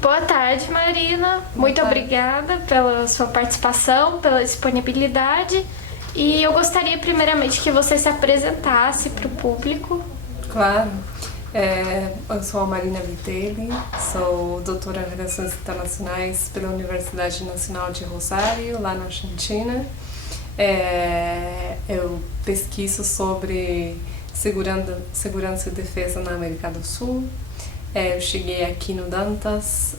Boa tarde, Marina. Muito obrigada pela sua participação, pela disponibilidade. E eu gostaria primeiramente que você se apresentasse para o público. Claro. Eu sou a Marina Vitelli, sou doutora em Relações Internacionais pela Universidade Nacional de Rosário, lá na Argentina. Eu pesquiso sobre segurança e defesa na América do Sul. Eu cheguei aqui no Dantas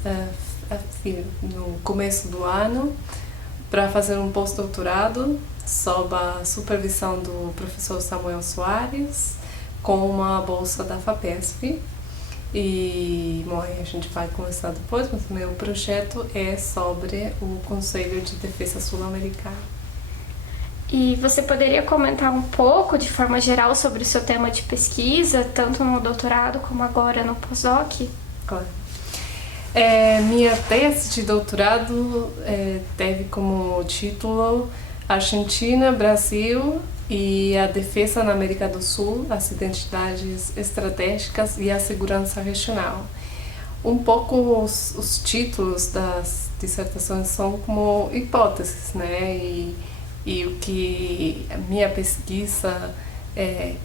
no começo do ano para fazer um pós-doutorado sob a supervisão do professor Samuel Soares, com uma bolsa da FAPESP. E bom, a gente vai conversar depois, mas meu projeto é sobre o Conselho de Defesa Sul-Americano. E você poderia comentar um pouco, de forma geral, sobre o seu tema de pesquisa, tanto no doutorado como agora no pós-doc? Claro. Minha tese de doutorado teve como título Argentina, Brasil e a defesa na América do Sul, as identidades estratégicas e a segurança regional. Um pouco os títulos das dissertações são como hipóteses, né? E o que a minha pesquisa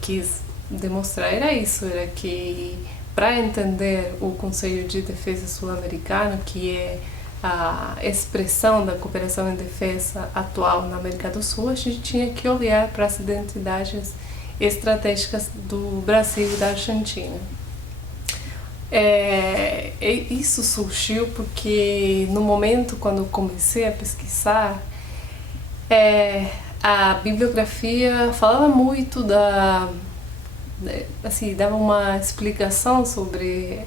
quis demonstrar era isso, era que para entender o Conselho de Defesa Sul-Americano, que é a expressão da cooperação em defesa atual na América do Sul, a gente tinha que olhar para as identidades estratégicas do Brasil e da Argentina. Isso surgiu porque no momento quando eu comecei a pesquisar, a bibliografia falava muito dava uma explicação sobre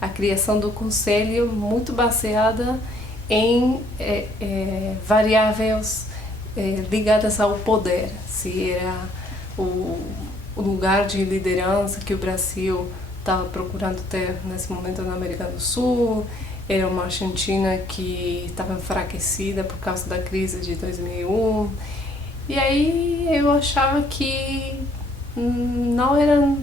a criação do conselho muito baseada em variáveis ligadas ao poder, se era o lugar de liderança que o Brasil estava procurando ter nesse momento na América do Sul, era uma Argentina que estava enfraquecida por causa da crise de 2001. E aí eu achava que não eram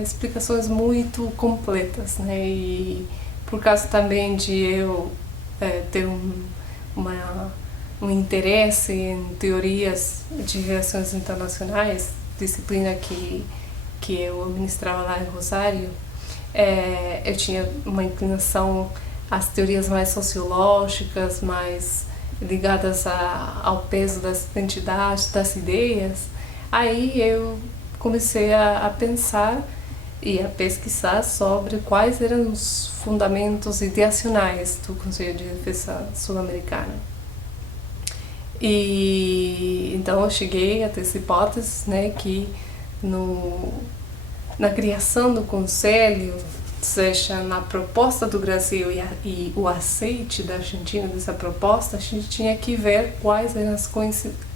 explicações muito completas, né? E por causa também de eu ter um interesse em teorias de relações internacionais, disciplina que eu ministrava lá em Rosário, eu tinha uma inclinação às teorias mais sociológicas, mais ligadas ao peso das identidades, das ideias. Aí eu comecei a pensar e a pesquisar sobre quais eram os fundamentos ideacionais do Conselho de Defesa Sul-Americano. E então eu cheguei a essa hipótese, né, que na criação do Conselho, seja na proposta do Brasil e o aceite da Argentina dessa proposta, a gente tinha que ver quais eram as coincidências.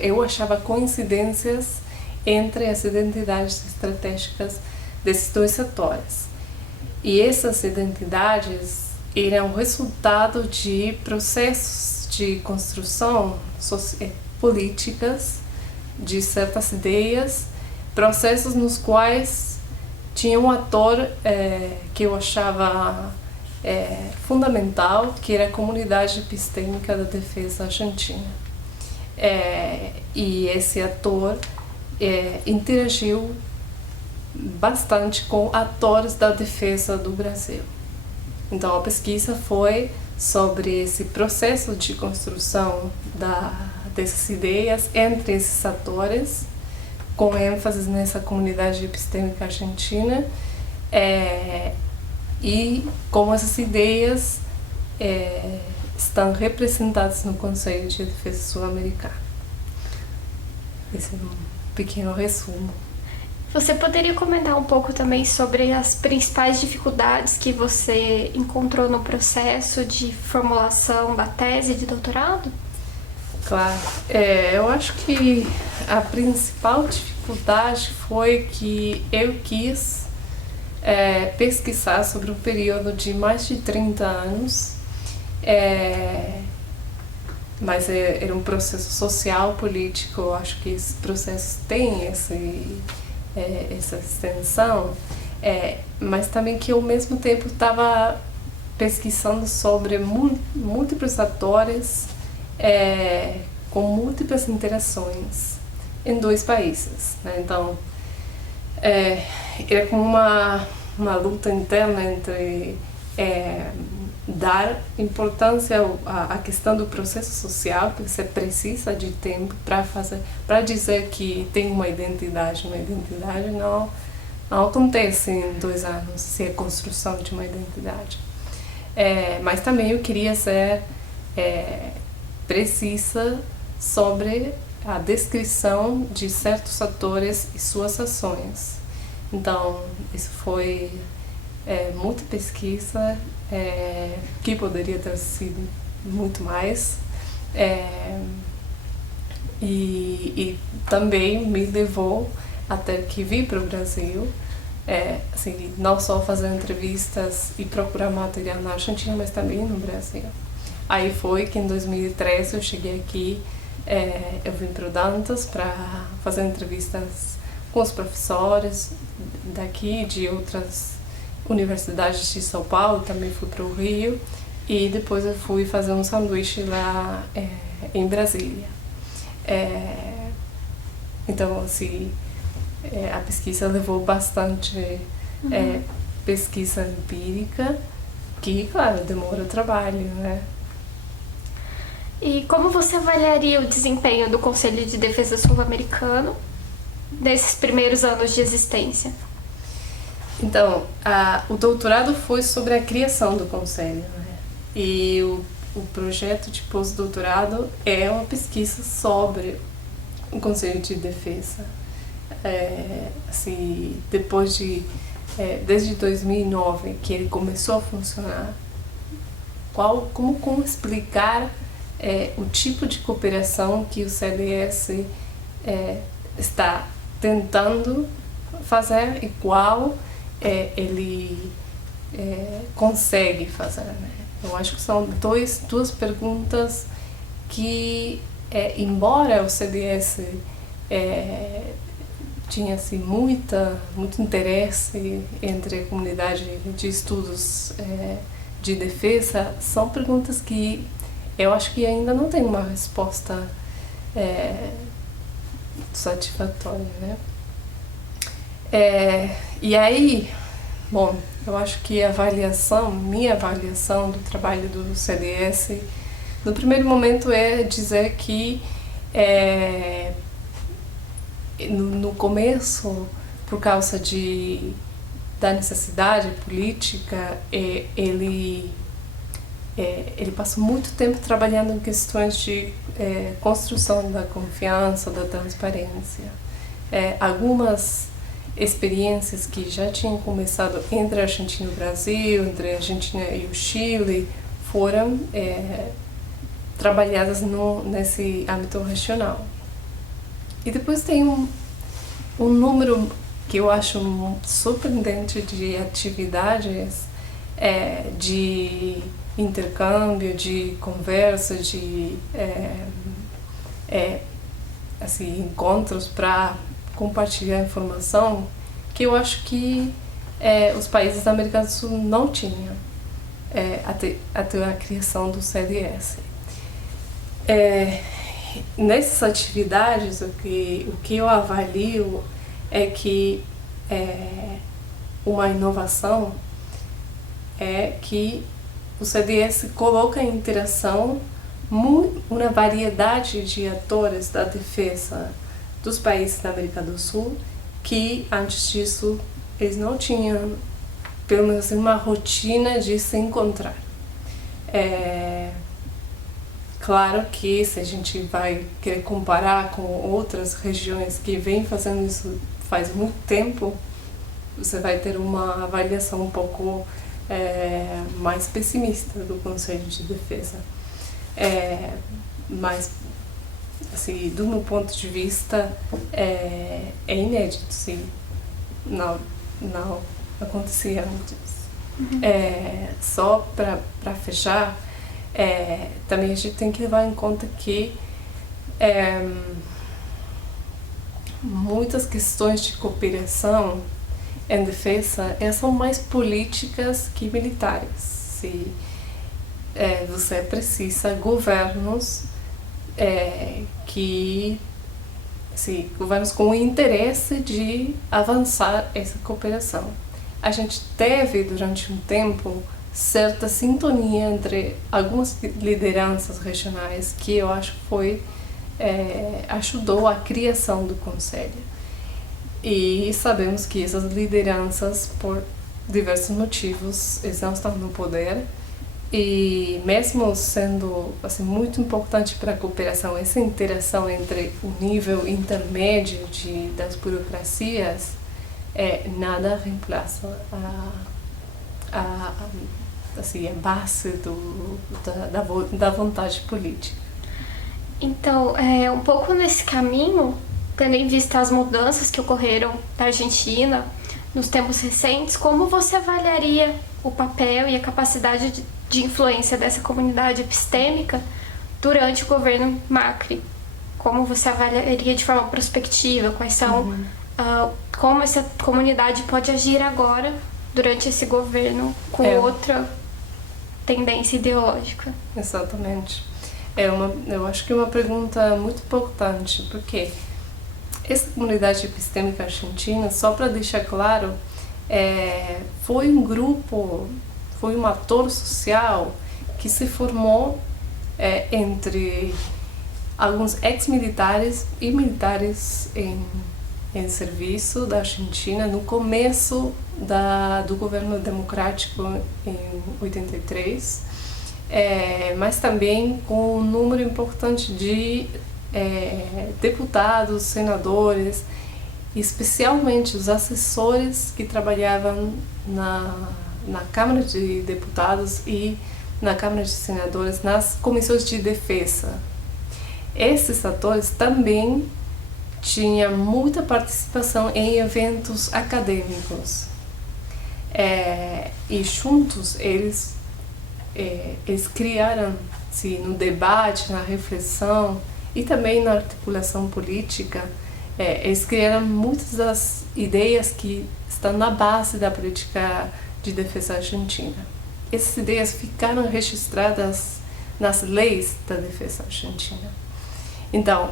Eu achava coincidências entre as identidades estratégicas desses dois setores. E essas identidades eram resultado de processos de construção políticas de certas ideias, processos nos quais tinha um ator que eu achava fundamental, que era a comunidade epistêmica da defesa argentina. E esse ator interagiu bastante com atores da defesa do Brasil. Então a pesquisa foi sobre esse processo de construção dessas ideias entre esses atores, com ênfase nessa comunidade epistêmica argentina, e como essas ideias estão representadas no Conselho de Defesa Sul-Americano. Esse é um pequeno resumo. Você poderia comentar um pouco também sobre as principais dificuldades que você encontrou no processo de formulação da tese de doutorado? Claro. Eu acho que a principal dificuldade foi que eu quis pesquisar sobre um período de mais de 30 anos, mas era um processo social, político. Eu acho que esse processo tem essa extensão, mas também que eu, ao mesmo tempo, estava pesquisando sobre múltiplos atores com múltiplas interações em dois países, né? Então, era como uma luta interna entre dar importância à questão do processo social, que você precisa de tempo para dizer que tem uma identidade. Uma identidade não acontece em 2 anos, se é a construção de uma identidade. Mas também eu queria ser precisa sobre a descrição de certos atores e suas ações. Então, isso foi muita pesquisa, que poderia ter sido muito mais, e também me levou a ter que vir para o Brasil, assim, não só fazer entrevistas e procurar material na Argentina, mas também no Brasil. Aí foi que em 2013 eu cheguei aqui, eu vim para o Dantas para fazer entrevistas com os professores daqui, de outras universidades de São Paulo, também fui para o Rio, e depois eu fui fazer um sanduíche lá em Brasília. Então, assim, a pesquisa levou bastante pesquisa empírica, que, claro, demora trabalho, né? E como você avaliaria o desempenho do Conselho de Defesa Sul-Americano nesses primeiros anos de existência? Então, o doutorado foi sobre a criação do Conselho, né? E o projeto de pós-doutorado é uma pesquisa sobre o Conselho de Defesa. Assim, depois desde 2009 que ele começou a funcionar, como explicar o tipo de cooperação que o CDS está tentando fazer e qual ele consegue fazer, né? Eu acho que são duas perguntas que, embora o CDS tinha assim, muito interesse entre a comunidade de estudos de defesa, são perguntas que eu acho que ainda não tem uma resposta satisfatória, né? E aí, bom, eu acho que minha avaliação do trabalho do CDS, no primeiro momento, é dizer que no começo, por causa da necessidade política, ele passou muito tempo trabalhando em questões de construção da confiança, da transparência. Algumas experiências que já tinham começado entre a Argentina e o Brasil, entre a Argentina e o Chile, foram trabalhadas nesse âmbito regional. E depois tem um número que eu acho surpreendente de atividades de intercâmbio, de conversa, de assim, encontros para compartilhar informação, que eu acho que os países da América do Sul não tinham até a criação do CDS. Nessas atividades, o que eu avalio é que uma inovação é que o CDS coloca em interação uma variedade de atores da defesa dos países da América do Sul que, antes disso, eles não tinham, pelo menos, uma rotina de se encontrar. Claro que, se a gente vai querer comparar com outras regiões que vêm fazendo isso faz muito tempo, você vai ter uma avaliação um pouco mais pessimista do Conselho de Defesa. Mas assim, do meu ponto de vista, é inédito, sim. Não acontecia antes. Só para fechar, também a gente tem que levar em conta que muitas questões de cooperação em defesa são mais políticas que militares. Se você precisa governos governos com o interesse de avançar essa cooperação. A gente teve, durante um tempo, certa sintonia entre algumas lideranças regionais que eu acho que ajudou a criação do Conselho. E sabemos que essas lideranças, por diversos motivos, eles não estão no poder. E mesmo sendo assim, muito importante para a cooperação, essa interação entre o nível intermédio das burocracias, nada reemplaça a base da vontade política. Então, um pouco nesse caminho, tendo em vista as mudanças que ocorreram na Argentina nos tempos recentes, como você avaliaria o papel e a capacidade de influência dessa comunidade epistêmica durante o governo Macri? Como você avaliaria de forma prospectiva? Quais são, como essa comunidade pode agir agora durante esse governo com outra tendência ideológica? Exatamente. Eu acho que é uma pergunta muito importante, porque essa comunidade epistêmica argentina, só para deixar claro, foi um grupo, foi um ator social que se formou entre alguns ex-militares e militares em serviço da Argentina no começo do governo democrático em 83, mas também com um número importante de deputados, senadores, especialmente os assessores que trabalhavam na Câmara de Deputados e na Câmara de Senadores, nas comissões de defesa. Esses atores também tinham muita participação em eventos acadêmicos. E juntos eles criaram, no debate, na reflexão e também na articulação política, eles criaram muitas das ideias que estão na base da política de defesa argentina. Essas ideias ficaram registradas nas leis da defesa argentina. Então,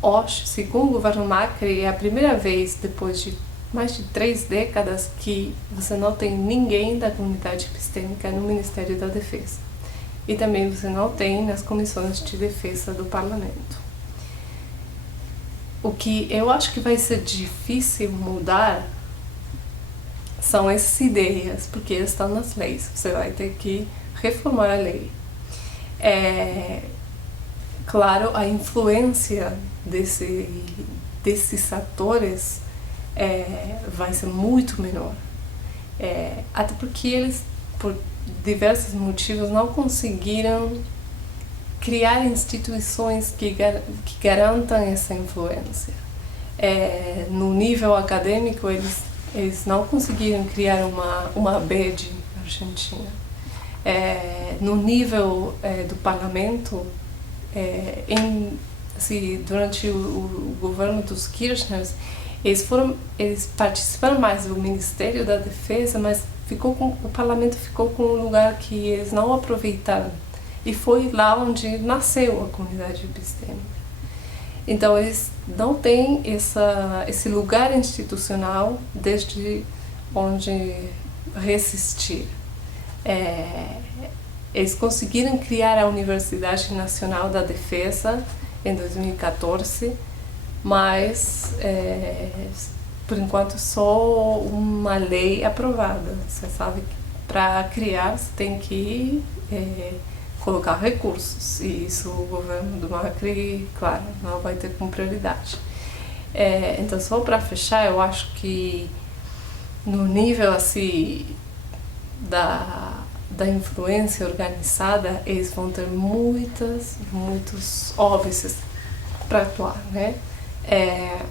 hoje, com o governo Macri, é a primeira vez, depois de mais de 3 décadas, que você não tem ninguém da comunidade epistêmica no Ministério da Defesa. E também você não tem nas comissões de defesa do parlamento. O que eu acho que vai ser difícil mudar são essas ideias, porque elas estão nas leis. Você vai ter que reformar a lei. Claro, a influência desses atores vai ser muito menor. Até porque eles, por diversos motivos, não conseguiram criar instituições que garantam essa influência. No nível acadêmico, eles não conseguiram criar uma ABED argentina. No nível do parlamento, durante o governo dos Kirchners, eles participaram mais do Ministério da Defesa, mas o parlamento ficou com um lugar que eles não aproveitaram. E foi lá onde nasceu a comunidade epistêmica. Então, eles não têm esse lugar institucional desde onde resistir. Eles conseguiram criar a Universidade Nacional da Defesa em 2014, mas, por enquanto, só uma lei aprovada. Você sabe que para criar você tem que colocar recursos, e isso o governo do Macri, claro, não vai ter como prioridade. Então, só para fechar, eu acho que no nível da influência organizada, eles vão ter muitos óbices para atuar, né?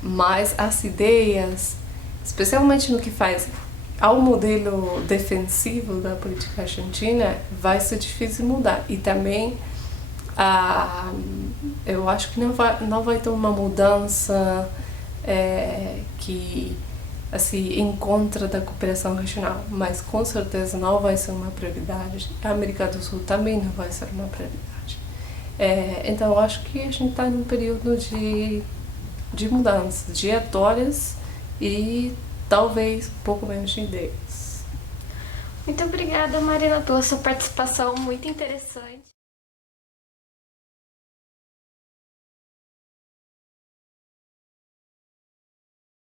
Mas as ideias, especialmente no que faz ao modelo defensivo da política argentina, vai ser difícil mudar. E também eu acho que não vai ter uma mudança que assim, em contra da cooperação regional, mas com certeza não vai ser uma prioridade. A América do Sul também não vai ser uma prioridade. Então eu acho que a gente está num período de mudanças, de atores e talvez um pouco menos de ideias. Muito obrigada, Marina, pela sua participação muito interessante.